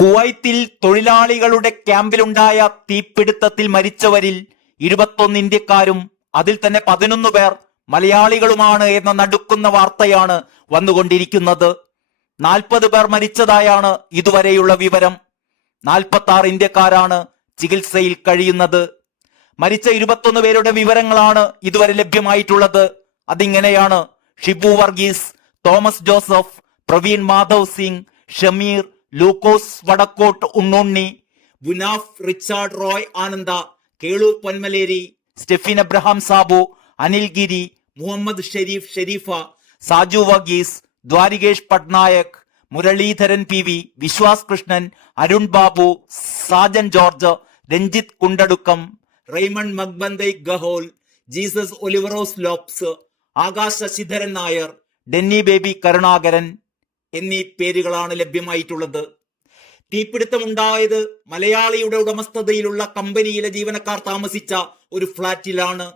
കുവൈത്തിൽ തൊഴിലാളികളുടെ ക്യാമ്പിലുണ്ടായ തീപിടുത്തത്തിൽ മരിച്ചവരിൽ 21 ഇന്ത്യക്കാരും അതിൽ തന്നെ 11 പേർ മലയാളികളുമാണ് എന്ന നടുക്കുന്ന വാർത്തയാണ് വന്നുകൊണ്ടിരിക്കുന്നത്. 40 പേർ മരിച്ചതായാണ് ഇതുവരെയുള്ള വിവരം. 46 ഇന്ത്യക്കാരാണ് ചികിത്സയിൽ കഴിയുന്നത്. മരിച്ച 21 പേരുടെ വിവരങ്ങളാണ് ഇതുവരെ ലഭ്യമായിട്ടുള്ളത്. അതിങ്ങനെയാണ്: Shibu Varghese, Thomas Joseph, Praveen Madhav Singh, Shameer, Lukose Vadakkott Unnunni, Bunaf Richard Roy Ananda, Kelu Ponmaleri, Stephin Abraham Sabu, Anil Giri, Mohammed Sharif Sharifa, Saju Varghese, Dwarikesh Patnaik, Muraleedharan P V, Vishwas Krishnan, Arun Babu, Sajan George, Ranjith Kundadukkam, Raymond McBandai Gahol, Jesus Oliveros Lopes, Akasha Sasidharan Nair, Denny Baby Karunakaran എന്നീ പേരുകളാണ് ലഭ്യമായിട്ടുള്ളത്. തീപിടുത്തമുണ്ടായത് മലയാളിയുടെ ഉടമസ്ഥതയിലുള്ള കമ്പനിയിലെ ജീവനക്കാർ താമസിച്ച ഒരു ഫ്ളാറ്റിലാണ്.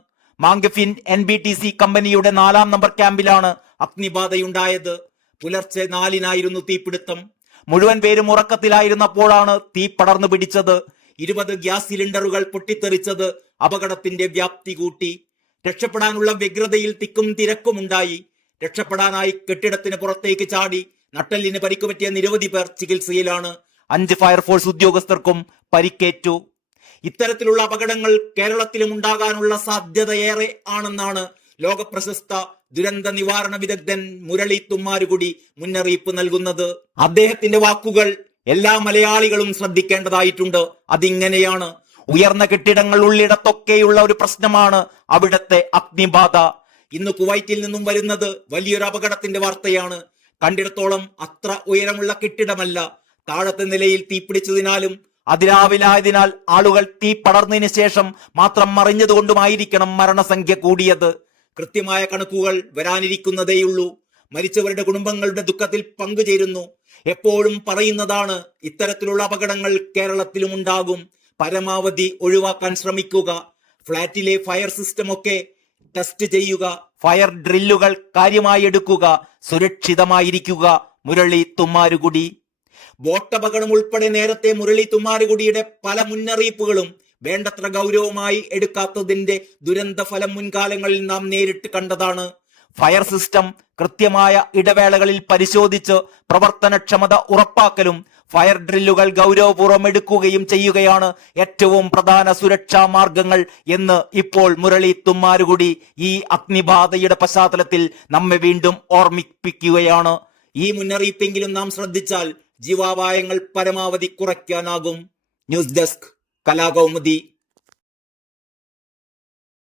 മാംഗഫിൻ NBTC കമ്പനിയുടെ 4-ാം നമ്പർ ക്യാമ്പിലാണ് അഗ്നിബാധയുണ്ടായത്. പുലർച്ചെ 4-നായിരുന്നു തീപിടുത്തം. മുഴുവൻ പേരും ഉറക്കത്തിലായിരുന്നപ്പോഴാണ് തീ പടർന്നു പിടിച്ചത്. 20 ഗ്യാസ് സിലിണ്ടറുകൾ പൊട്ടിത്തെറിച്ചത് അപകടത്തിന്റെ വ്യാപ്തി കൂട്ടി. രക്ഷപ്പെടാനുള്ള വ്യഗ്രതയിൽ തിക്കും തിരക്കുമുണ്ടായി. രക്ഷപ്പെടാനായി കെട്ടിടത്തിന് പുറത്തേക്ക് ചാടി നട്ടെല്ലിന് പരിക്കുപറ്റിയ നിരവധി പേർ ചികിത്സയിലാണ്. 5 ഫയർഫോഴ്സ് ഉദ്യോഗസ്ഥർക്കും പരിക്കേറ്റു. ഇത്തരത്തിലുള്ള അപകടങ്ങൾ കേരളത്തിലും ഉണ്ടാകാനുള്ള സാധ്യതയേറെ ആണെന്നാണ് ലോകപ്രശസ്ത ദുരന്ത നിവാരണ വിദഗ്ധൻ മുരളി തുമ്മാരുകുടി മുന്നറിയിപ്പ് നൽകുന്നത്. അദ്ദേഹത്തിന്റെ വാക്കുകൾ എല്ലാ മലയാളികളും ശ്രദ്ധിക്കേണ്ടതായിട്ടുണ്ട്. അതിങ്ങനെയാണ്: ഉയർന്ന കെട്ടിടങ്ങൾ ഉള്ളിടത്തൊക്കെയുള്ള ഒരു പ്രശ്നമാണ് അവിടത്തെ അഗ്നിബാധ. ഇന്ന് കുവൈറ്റിൽ നിന്നും വരുന്നത് വലിയൊരു അപകടത്തിന്റെ വാർത്തയാണ്. കണ്ടിടത്തോളം അത്ര ഉയരമുള്ള കെട്ടിടമല്ല. താഴത്തെ നിലയിൽ തീപിടിച്ചതിനാലും അതിരാവിലായതിനാൽ ആളുകൾ തീ പടർന്നതിന് ശേഷം മാത്രം മറിഞ്ഞതുകൊണ്ടുമായിരിക്കണം മരണസംഖ്യ കൂടിയത്. കൃത്യമായ കണക്കുകൾ വരാനിരിക്കുന്നതേയുള്ളൂ. മരിച്ചവരുടെ കുടുംബങ്ങളുടെ ദുഃഖത്തിൽ പങ്കുചേരുന്നു. എപ്പോഴും പറയുന്നതാണ്, ഇത്തരത്തിലുള്ള അപകടങ്ങൾ കേരളത്തിലും ഉണ്ടാകും. പരമാവധി ഒഴിവാക്കാൻ ശ്രമിക്കുക. ഫ്ളാറ്റിലെ ഫയർ സിസ്റ്റം ഒക്കെ ടെസ്റ്റ് ചെയ്യുക. ഫയർ ഡ്രില്ലുകൾ കാര്യമായി എടുക്കുക. സുരക്ഷിതമായിരിക്കുക. മുരളി തുമ്മാരുകുടി. ബോട്ടപകടം ഉൾപ്പെടെ നേരത്തെ മുരളി തുമ്മാരുകുടിയുടെ പല മുന്നറിയിപ്പുകളും വേണ്ടത്ര ഗൗരവമായി എടുക്കാത്തതിന്റെ ദുരന്ത ഫലം മുൻകാലങ്ങളിൽ നാം നേരിട്ട് കണ്ടതാണ്. ഫയർ സിസ്റ്റം കൃത്യമായ ഇടവേളകളിൽ പരിശോധിച്ച് പ്രവർത്തനക്ഷമത ഉറപ്പാക്കലും ഫയർ ഡ്രില്ലുകൾ ഗൗരവപൂർവ്വം എടുക്കുകയും ചെയ്യുകയാണ് ഏറ്റവും പ്രധാന സുരക്ഷാ മാർഗങ്ങൾ എന്ന് ഇപ്പോൾ മുരളി തുമ്മാരുകുടി ഈ അഗ്നിബാധയുടെ പശ്ചാത്തലത്തിൽ നമ്മെ വീണ്ടും ഓർമ്മിപ്പിക്കുകയാണ്. ഈ മുന്നറിയിപ്പെങ്കിലും നാം ശ്രദ്ധിച്ചാൽ ജീവാപായങ്ങൾ പരമാവധി കുറയ്ക്കാനാകും. News desk, Kalakaumudi.